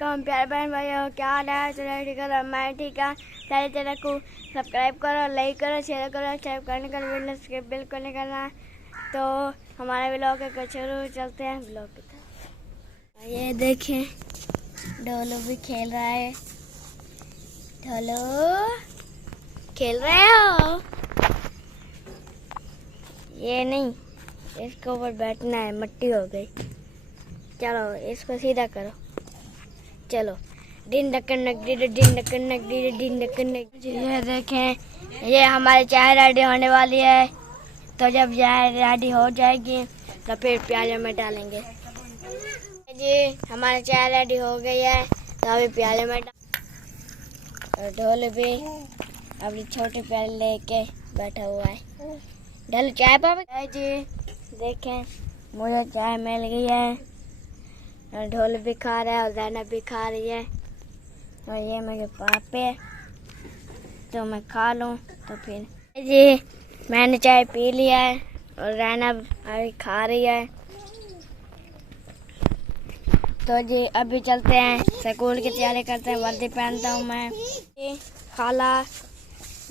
अस्सलाम प्यारे बहन भाइयों, क्या हाल है? चलो ठीक है, मैं ठीक है। सारे चैनल को सब्सक्राइब करो, लाइक करो, शेयर करो, सब्सक्राइब करने का वीडियो स्किप बिल्कुल नहीं करना है। तो हमारे ब्लॉग के शुरू चलते हैं ब्लॉग की तरफ। ये देखें, ढोलू भी खेल रहा है। ढोलू खेल रहे हो? ये नहीं, इसके ऊपर बैठना है, मट्टी हो गई। चलो इसको सीधा करो। चलो दिन ढक्कन नकदी दिन ढक्कन नकदी दिन ढक्कन नकदी। ये देखें, ये हमारी चाय रेडी होने वाली है। तो जब चाय रेडी हो जाएगी तो फिर प्याले में डालेंगे। जी हमारी चाय रेडी हो गई है, तो अभी प्याले में और ढोल भी अपनी छोटी प्याले लेके बैठा हुआ है। ढोल चाय पापा जी देखें, मुझे चाय मिल गई है। ढोल भी खा रहा है और ज़ैनब भी खा रही है। और ये मेरे पापे, तो मैं खा लूँ तो फिर जी मैंने चाय पी लिया है और ज़ैनब अभी खा रही है। तो जी अभी चलते हैं, स्कूल की तैयारी करते हैं। वर्दी पहनता हूँ मैं। खाला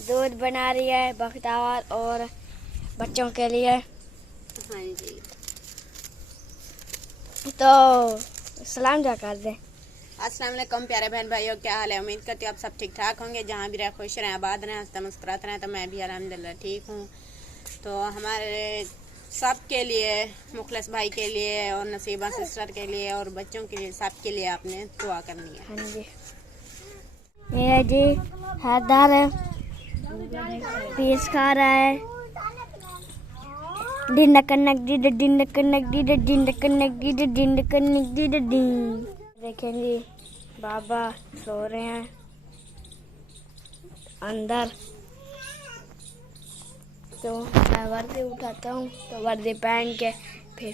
दूध बना रही है बख्तावर और बच्चों के लिए। हाँ जी, तो सलाम जा कर दें। अस्सलाम वालेकुम प्यारे बहन भाइयों, क्या हाल है? उम्मीद करती हूँ आप सब ठीक ठाक होंगे। जहाँ भी रहे खुश रहें, आबाद रहें, हंसते मुस्कुराते रहें। तो मैं भी अल्हम्दुलिल्लाह ठीक हूँ। तो हमारे सब के लिए, मुखलिस भाई के लिए और नसीबा सिस्टर के लिए और बच्चों के लिए, सब के लिए आपने दुआ करनी है। हाँ जी, ये जी हरदार है, पीस खा रहा है। दिन कनक दी दिन कनक दी दिन कनक दी दिन कनक दी दिन। देखेंगे बाबा सो रहे हैं अंदर। तो मैं वर्दी उठाता हूँ, तो वर्दी पहन के फिर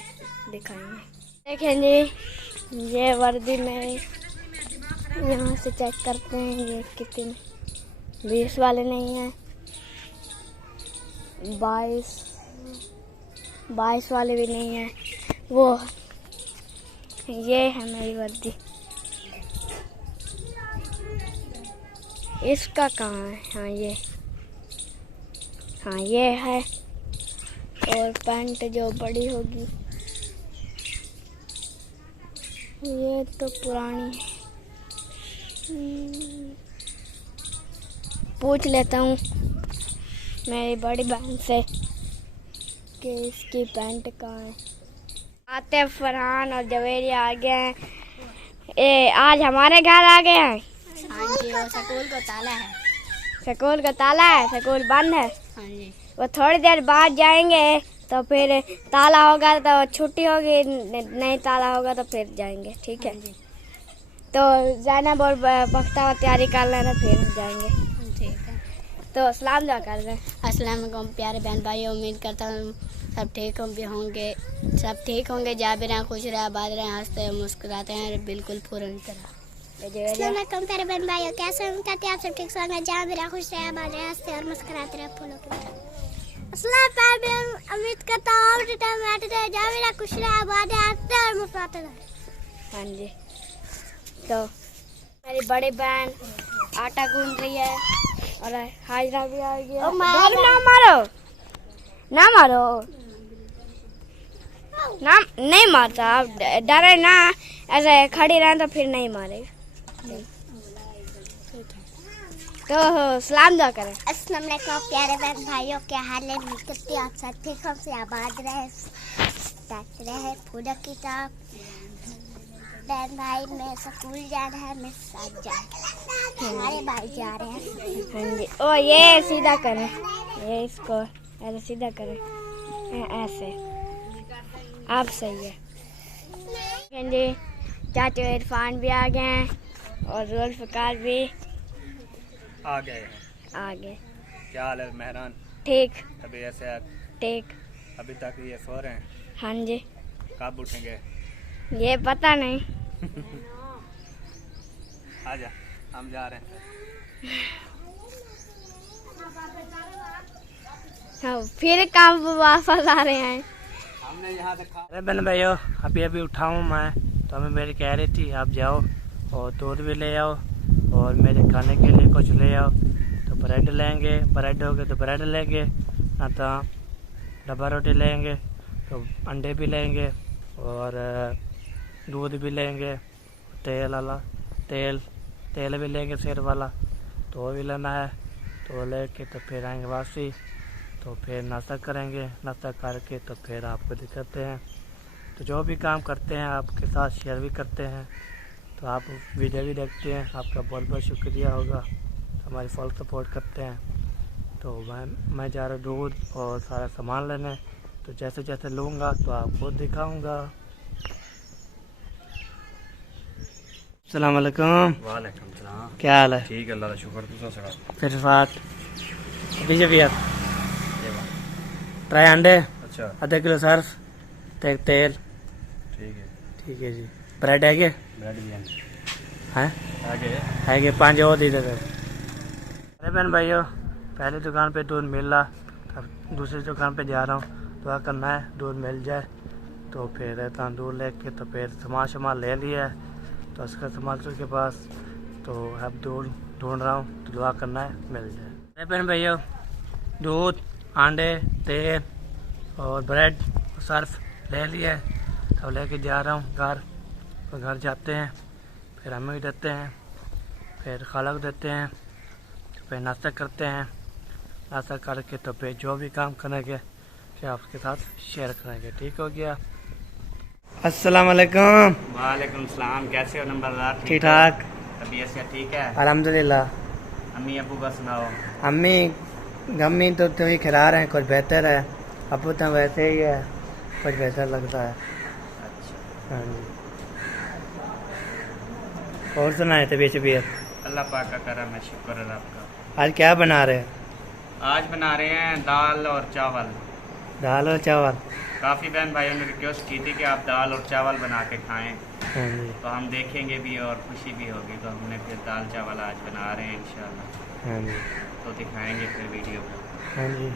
दिखाएंगे। देखेंगे ये वर्दी में यहाँ से चेक करते हैं ये कितने 20 वाले नहीं हैं, 22 वाले भी नहीं हैं। वो ये है मेरी वर्दी। इसका कहाँ है? हाँ ये है। और पैंट जो बड़ी होगी ये तो पुरानी है। पूछ लेता हूँ मेरी बड़ी बहन से कि इसकी पैंट कहाँ है। आते फरहान और जवेरी आ गए हैं। आज हमारे घर आ गए हैं। हाँ जी, और स्कूल को ताला है। स्कूल का ताला है, स्कूल बंद है। हाँ जी, वो थोड़ी देर बाद जाएंगे, तो फिर ताला होगा तो छुट्टी होगी, नहीं ताला होगा तो फिर जाएंगे। ठीक है। तो ज़ैनब और बख्ता तैयारी कर लेना, फिर जाएंगे। ठीक है। तो सलाम जा कर दें। अस्सलाम वालेकुम प्यारे बहन भाई, उम्मीद करता हूँ सब ठीक होंगे। सब ठीक होंगे, जा भी रहें, खुश रहे, आबाद रहें, हंसते मुस्कुराते हैं बिल्कुल पूरी तरह। अस्सलाम वालेकुम प्यारे बहन भाइयों, कैसे हम कहते हैं आप सब ठीक होंगे, जहाँ भी रहे खुश रहे, आबाद रहे, हंसते और मुस्कुराते रहे फूलों की तरह। अस्सलाम प्यारे बहन, उम्मीद करता हूँ आप टाइम बैठे रहे, जहाँ भी रहे खुश रहे, आबाद रहे, हंसते और मुस्कुराते रहे। हाँ जी। तो मेरी बड़ी बहन आटा गूंद रही है और हाजरा भी आ गया। ना मारो, ना मारो, ना नहीं मारता। आप डरे ना, ऐसे खड़ी रहे तो फिर नहीं मारेगा। तो सलाम दुआ करें। अस्सलाम वालेकुम प्यारे बहन भाइयों, क्या हाल है? उम्मीद करती हूँ आप सब ठीक होंगे, आबाद रहे, रहे फूलों की तरह। बहन भाई मैं स्कूल जा रहा है, मैं साथ जा रहा, हमारे भाई जा रहे हैं। हाँ जी। ओ ये सीधा करें, ये इसको ऐसे सीधा करें, ऐसे आप सही है। हाँ जी, चाचू इरफान भी आ गए हैं और जुल्फ़िकार भी आ गए हैं। आ गए। क्या हाल है मेहरान? ठीक अभी ऐसे ठीक। अभी तक ये सो रहे हैं? हाँ जी। कब उठेंगे? ये पता नहीं। आजा, हम जा रहे हैं। हाँ, फिर काम वापस आ रहे हैं। हमने यहाँ से खा। अरे बहन भाइयों, अभी उठाऊँ मैं, तो हमें मेरी कह रही थी आप जाओ, और दूध भी ले आओ, और मेरे खाने के लिए कुछ ले आओ। तो ब्रेड लेंगे, ब्रेड हो गए तो ब्रेड लेंगे, ना तो डब्बा रोटी लेंगे, तो अंडे भी लेंगे, और दूध भी लेंगे, तेल भी लेंगे सेर वाला, तो वो भी लेना है। तो वो लेके तो फिर आएंगे वापसी, तो फिर नाश्ता करेंगे, नाश्ता करके तो फिर आपको दिखाते हैं। तो जो भी काम करते हैं आपके साथ शेयर भी करते हैं, तो आप वीडियो भी देखते हैं, आपका बहुत बहुत शुक्रिया होगा, तो हमारी फुल सपोर्ट करते हैं। तो मैं जा रहा दूध और सारा सामान लेने, तो जैसे जैसे लूँगा तो आपको दिखाऊंगा। अस्सलाम वालेकुम। वालेकुम सलाम। क्या हाल है? ठीक है, अल्लाह का शुक्र। तू सड़ा फिर बात बीजे भी ट्राई अंडे, अच्छा, आधा किलो सर्फ, तेल। ठीक है जी। ब्रेड है क्या? ब्रेड भी हैं? आगे है कि 5 और दे देते। अरे बहन भाइयों, पहली दुकान पे दूध मिल रहा, अब दूसरी दुकान पे जा रहा हूँ। दुआ करना है दूध मिल जाए, तो फिर दूध लेके तो फिर सामान ले लिया है, तो उसका सामान के पास, तो अब दूध ढूंढ रहा हूँ, तो दुआ करना है मिल जाए। अरे बहन भाइयों, दूध, अंडे, तेल और ब्रेड और सर्फ ले लिया है, तो लेके जा रहा हूँ घर। तो घर जाते हैं, फिर हमें भी देते हैं, फिर खाला को देते हैं, तो फिर नाश्ता करते हैं। नाश्ता करके तो फिर जो भी काम करेंगे कि आपके साथ शेयर करेंगे। ठीक हो गया। अस्सलाम वालेकुम। वालेकुम सलाम। कैसे हो नंबरदार? ठीक ठाक, तबीयत से ठीक है? अल्हम्दुलिल्लाह। अम्मी अबू का सुनाओ। अम्मी तो तुम्हें खिला रहे हैं, कुछ बेहतर है। अबू तो वैसे ही है, कुछ बेहतर लगता है। अच्छा, हाँ जी। और सुनाए तबीयत? अल्लाह पाक का करम है, शुक्र है आपका। आज क्या बना रहे हैं? आज बना रहे हैं दाल और चावल। दाल और चावल? काफ़ी बहन भाइयों ने रिक्वेस्ट की थी कि आप दाल और चावल बना के खाएं, हाँ जी। तो हम देखेंगे भी और खुशी भी होगी, तो हमने फिर दाल चावल आज बना रहे हैं इंशाल्लाह। हाँ जी। तो दिखाएंगे फिर वीडियो को। हाँ जी।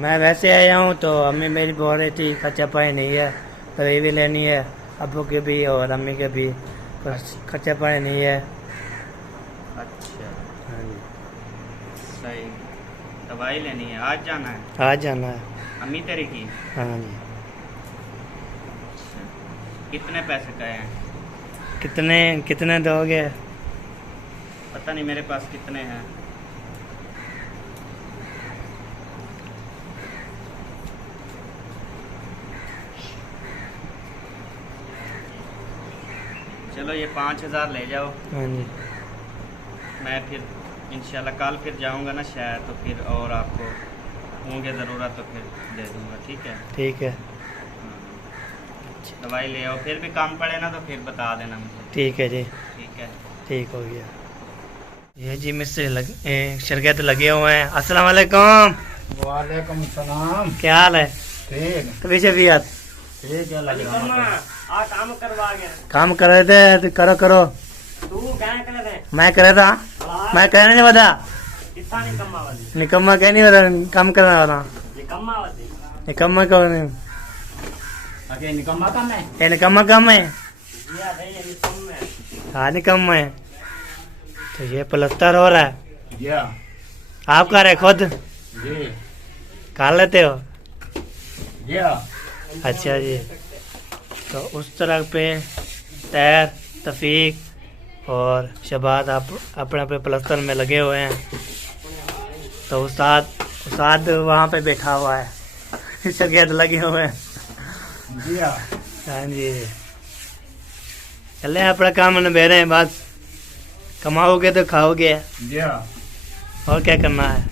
मैं वैसे आया हूँ, तो अम्मी मेरी बोल रही थी कच्चा पाई नहीं है, तो ये भी लेनी है, अब्बू के भी और अम्मी के भी, कच्चा पाई नहीं है। अच्छा, हाँ जी। सही। दवाई लेनी है, आज जाना है? आज जाना है। अम्मी तेरी की? हाँ जी। कितने पैसे का है? कितने दोगे? पता नहीं मेरे पास कितने हैं। चलो ये 5,000 ले जाओ। हाँ जी। मैं फिर इंशाल्लाह कल फिर जाऊंगा ना शहर, तो फिर और आपको होंगे ज़रूरत तो फिर दे दूंगा। ठीक है? ठीक है। दवाई ले आओ, फिर भी काम पड़े ना तो फिर बता देना मुझे। ठीक है जी। ठीक है। ठीक हो गया। ये जी मिस्त्री शरकत लगे हुए हैं। अस्सलाम वालेकुम। वालेकुम सलाम। क्या हाल है? ठीक तबीयत? ठीक है, लग रहा है। काम करवा गया। काम कर रहे थे, तो करो। तू क्या कर रहे? मैं कर रहा था, मैं कहने नहीं बता। कितना निकम्मा वाली? निकम्मा कह नहीं बता, काम करने वाला। निकम्मा वाली? निकम्मा कौन है? अरे निकम्मा काम है। ये निकम्मा काम है? जिया नहीं, ये निकम्मा है। हाँ निकम्मा है। तो ये प्लस्तर हो रहा है, जी आप कर रहे खुद? जी कर लेते हो? जी। अच्छा जी। तो उस तरह पे तैर, तफीक और शबाद आप अपने अपने प्लस्तर में लगे हुए हैं। तो उस्ताद वहाँ पे बैठा हुआ है, शर्कत लगे हुए हैं। जी हाँ जी। चले अपना काम निभे रहे हैं, बस कमाओगे तो खाओगे, जी। और क्या करना है।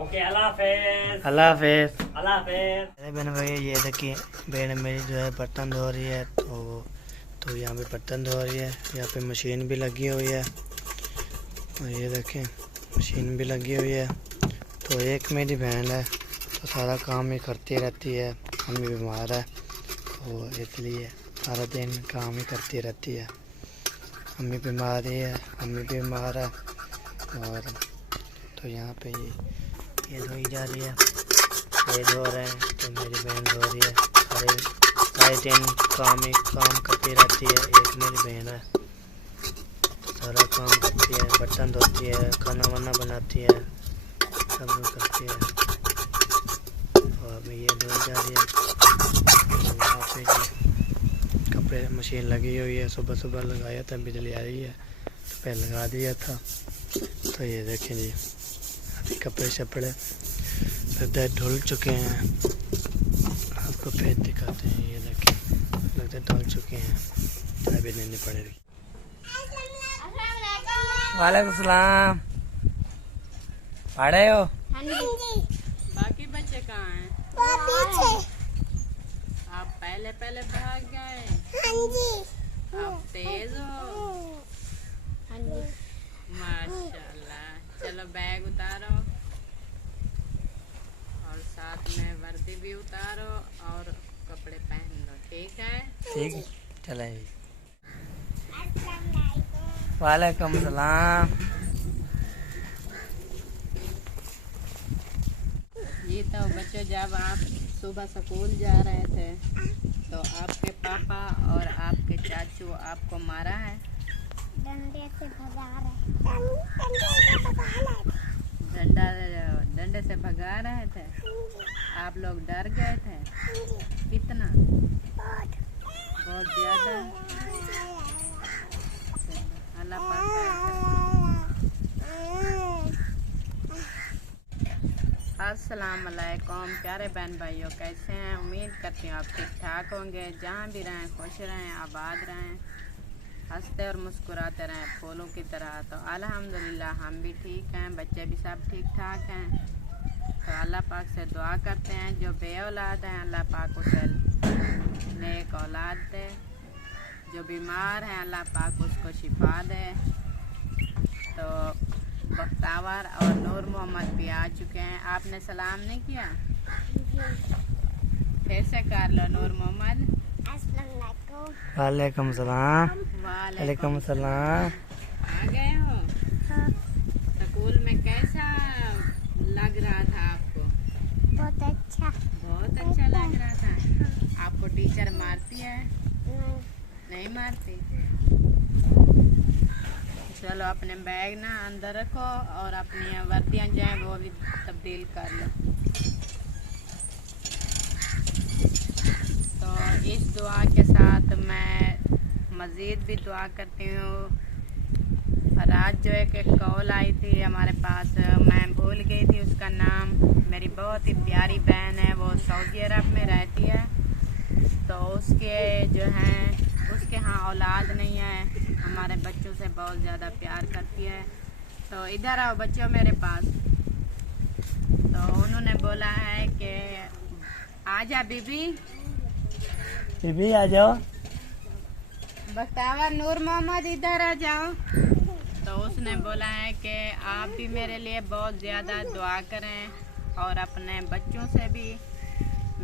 ओके, अल्लाह हाफिज़। अल्लाह हाफिज़। अल्लाह हाफिज़। अरे बहन भाई, ये देखिए बहन मेरी जो है बर्तन धो रही है, तो यहाँ पे बर्तन धो रही है। यहाँ पे मशीन भी लगी हुई है, और ये देखें मशीन भी लगी हुई है। तो एक मेरी बहन है, तो सारा काम ही करती रहती है। अम्मी बीमार है, तो इसलिए सारा दिन काम ही करती रहती है। अम्मी बीमार ही है, अम्मी बीमार है। और तो यहाँ पे ये धोई जा रही है, ये धो रहे हैं, तो मेरी बहन धो रही है। आए दिन काम करती रहती है। एक मेरी बहन है, सारा काम करती है, बर्तन धोती है, खाना वाना बनाती है, सब कुछ करती है। और अभी ये धोई जा रही है। यहाँ पे ये कपड़े मशीन लगी हुई है, सुबह सुबह लगाया था, बिजली आ रही है तो पहले लगा दिया था। तो ये देखें जी, अभी कपड़े शपड़े लगता है धुल चुके हैं। आपको फिर दिखाते हैं, ये देखें लगता है धुल चुके हैं, अभी नहीं पड़ेगी। वालेकुम सलाम। पढ़े हो? बाकी बच्चे कहाँ हैं? आप पहले भाग गए। आप तेज हो। माशाल्लाह। चलो बैग उतारो और साथ में वर्दी भी उतारो और कपड़े पहन लो, ठीक है? ठीक है, चले। वालेकुम सलाम। ये तो बच्चों, जब आप सुबह स्कूल जा रहे थे तो आपके पापा और आपके चाचू आपको मारा है? डंडे से भगा डंडे से भगा रहे थे। आप लोग डर गए थे? कितना? बहुत ज्यादा। अल्लाह पाक। अस्सलाम वालेकुम प्यारे बहन भाइयों, कैसे हैं? उम्मीद करती हूँ आप ठीक ठाक होंगे। जहाँ भी रहें खुश रहें, आबाद रहें, हंसते और मुस्कुराते रहें फूलों की तरह। तो अल्हम्दुलिल्लाह हम भी ठीक हैं, बच्चे भी सब ठीक ठाक हैं। तो अल्लाह पाक से दुआ करते हैं, जो बे औलाद हैं अल्लाह पाक उसे नेक औलाद दे, जो बीमार हैं अल्लाह पाक उसको शिफा दे। तो बख्तावर और नूर मोहम्मद भी आ चुके हैं। आपने सलाम नहीं किया? फिर से कर लो। नूर मोहम्मद। वालेकुम सलाम। वालेकुम सलाम। आ गए हो? स्कूल में कैसा लग रहा था आपको? बहुत अच्छा। बहुत अच्छा लग रहा था। आपको टीचर मारती है? नहीं मारती? चलो अपने बैग ना अंदर रखो और अपनी वर्दियाँ जो हैं वो भी तब्दील कर लो। तो इस दुआ के साथ मैं मज़ीद भी दुआ करती हूँ। रात जो एक कॉल आई थी हमारे पास, मैं भूल गई थी उसका नाम। मेरी बहुत ही प्यारी बहन है, वो सऊदी अरब में रहती है। तो उसके जो हैं उसके यहाँ औलाद नहीं है, हमारे बच्चों से बहुत ज़्यादा प्यार करती है। तो इधर आओ बच्चों मेरे पास। तो उन्होंने बोला है कि आजा बीबी। बीबी आ जाओ। बख्तावर नूर मोहम्मद इधर आ जाओ। तो उसने बोला है कि आप भी मेरे लिए बहुत ज़्यादा दुआ करें और अपने बच्चों से भी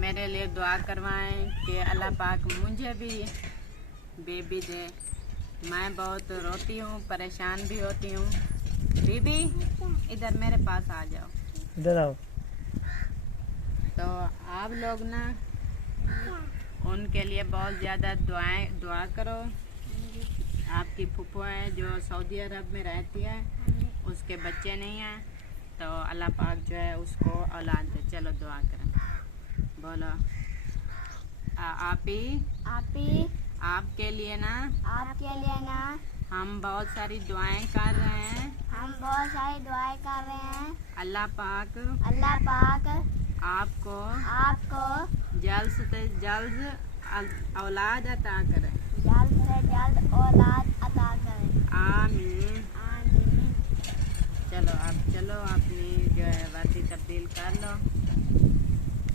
मेरे लिए दुआ करवाएं कि अल्लाह पाक मुझे भी बेबी दे। मैं बहुत रोती हूँ, परेशान भी होती हूँ। बीबी इधर मेरे पास आ जाओ। इधर आओ। तो आप लोग ना उनके लिए बहुत ज़्यादा दुआ करो। आपकी फूफो है जो सऊदी अरब में रहती है, उसके बच्चे नहीं हैं, तो अल्लाह पाक जो है उसको औलाद दे। चलो दुआ करें, बोलो। आपके लिए ना हम बहुत सारी दुआएं कर रहे हैं। अल्लाह पाक आपको जल्द से जल्द औलाद अता करे। आमीन। चलो अपनी जो है वर्दी तब्दील कर लो।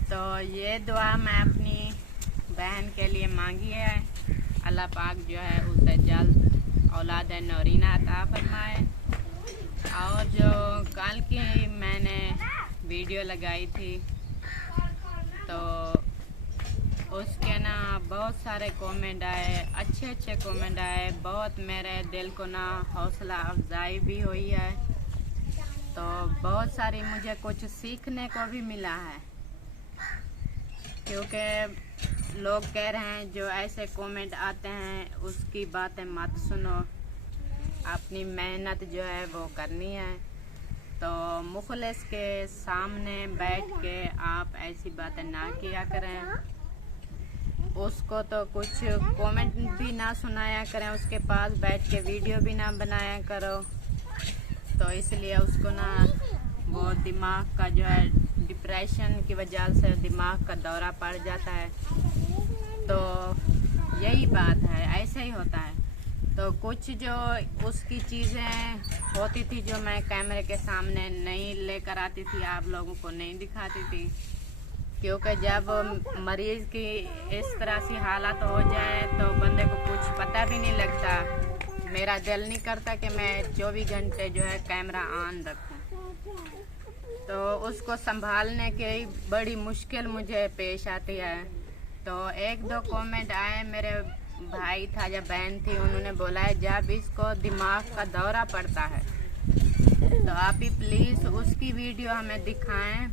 तो ये दुआ मैं अपनी बहन के लिए मांगी है, अल्लाह पाक जो है उसे जल्द औलाद नौरीना अता फरमाए। और जो कल की मैंने वीडियो लगाई थी तो उसके ना बहुत सारे कमेंट आए, अच्छे कमेंट आए, बहुत मेरे दिल को ना हौसला अफजाई भी हुई है। तो बहुत सारी मुझे कुछ सीखने को भी मिला है, क्योंकि लोग कह रहे हैं जो ऐसे कमेंट आते हैं उसकी बातें मत सुनो, अपनी मेहनत जो है वो करनी है। तो मुखलिस के सामने बैठ के आप ऐसी बातें ना किया करें, उसको तो कुछ कमेंट भी ना सुनाया करें, उसके पास बैठ के वीडियो भी ना बनाया करो। तो इसलिए उसको ना वो दिमाग का जो है डिप्रेशन की वजह से दिमाग का दौरा पड़ जाता है। तो यही बात है, ऐसा ही होता है। तो कुछ जो उसकी चीज़ें होती थी जो मैं कैमरे के सामने नहीं लेकर आती थी, आप लोगों को नहीं दिखाती थी, क्योंकि जब मरीज़ की इस तरह से हालत हो जाए तो बंदे को कुछ पता भी नहीं लगता। मेरा दिल नहीं करता कि मैं 24 घंटे जो है कैमरा ऑन रखूं। तो उसको संभालने की बड़ी मुश्किल मुझे पेश आती है। तो 1-2 कमेंट आए, मेरे भाई था या बहन थी, उन्होंने बोला है जब इसको दिमाग का दौरा पड़ता है तो आप ही प्लीज़ उसकी वीडियो हमें दिखाएं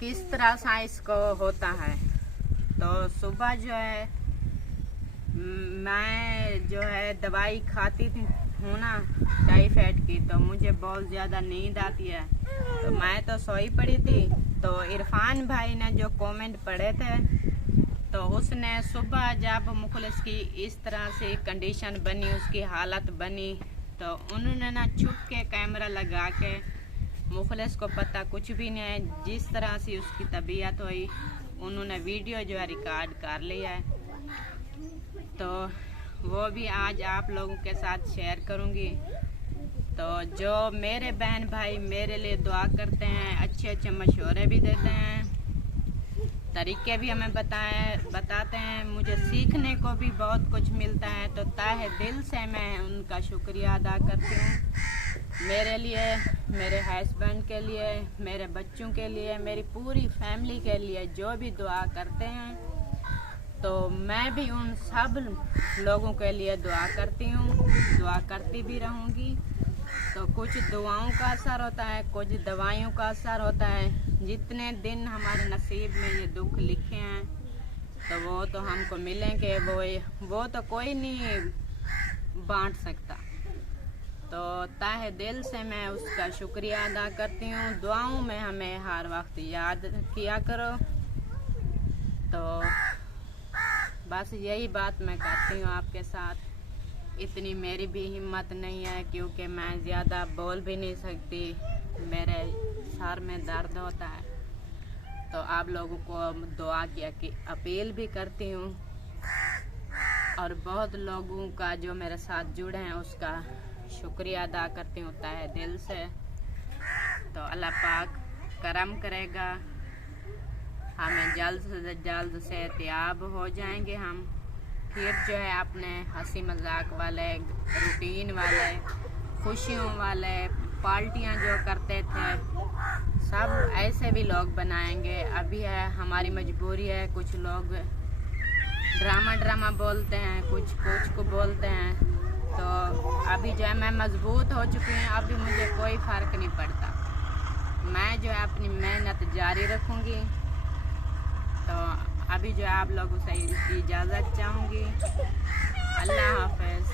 किस तरह से इसको होता है। तो सुबह जो है मैं जो है दवाई खाती हूँ ना टाइफाइड की, तो मुझे बहुत ज़्यादा नींद आती है। तो मैं तो सोई पड़ी थी। तो इरफान भाई ने जो कमेंट पढ़े थे, तो उसने सुबह जब मुखलिस की इस तरह से कंडीशन बनी, उसकी हालत बनी, तो उन्होंने ना छुप के कैमरा लगा के, मुखलिस को पता कुछ भी नहीं है, जिस तरह से उसकी तबीयत हुई उन्होंने वीडियो जो है रिकॉर्ड कर लिया है। तो वो भी आज आप लोगों के साथ शेयर करूंगी। तो जो मेरे बहन भाई मेरे लिए दुआ करते हैं, अच्छे अच्छे मशवरे भी देते हैं, तरीके भी हमें बताते हैं, मुझे सीखने को भी बहुत कुछ मिलता है। तो ताहे दिल से मैं उनका शुक्रिया अदा करती हूँ। मेरे लिए, मेरे हस्बैंड के लिए, मेरे बच्चों के लिए, मेरी पूरी फैमिली के लिए जो भी दुआ करते हैं, तो मैं भी उन सब लोगों के लिए दुआ करती हूँ, दुआ करती भी रहूँगी। तो कुछ दुआओं का असर होता है, कुछ दवाइयों का असर होता है। जितने दिन हमारे नसीब में ये दुख लिखे हैं तो वो तो हमको मिलेंगे, वो तो कोई नहीं बांट सकता। तो ताहे दिल से मैं उसका शुक्रिया अदा करती हूँ। दुआओं में हमें हर वक्त याद किया करो। तो बस यही बात मैं करती हूँ आपके साथ। इतनी मेरी भी हिम्मत नहीं है क्योंकि मैं ज़्यादा बोल भी नहीं सकती, मेरे सर में दर्द होता है। तो आप लोगों को दुआ की अपील भी करती हूँ, और बहुत लोगों का जो मेरे साथ जुड़े हैं उसका शुक्रिया अदा करती हूँ तहे दिल से। तो अल्लाह पाक करम करेगा, हमें जल्द से जल्द सेहतियाब हो जाएंगे हम। फिर जो है अपने हंसी मजाक वाले, रूटीन वाले, खुशियों वाले पार्टियां जो करते थे सब ऐसे भी लोग बनाएंगे। अभी है हमारी मजबूरी है, कुछ लोग ड्रामा बोलते हैं, कुछ को बोलते हैं। तो अभी जो है मैं मजबूत हो चुकी हूँ, अभी मुझे कोई फ़र्क नहीं पड़ता। मैं जो है अपनी मेहनत जारी रखूँगी। तो अभी जो है आप लोगों से इजाज़त चाहूँगी। अल्लाह हाफ़िज़।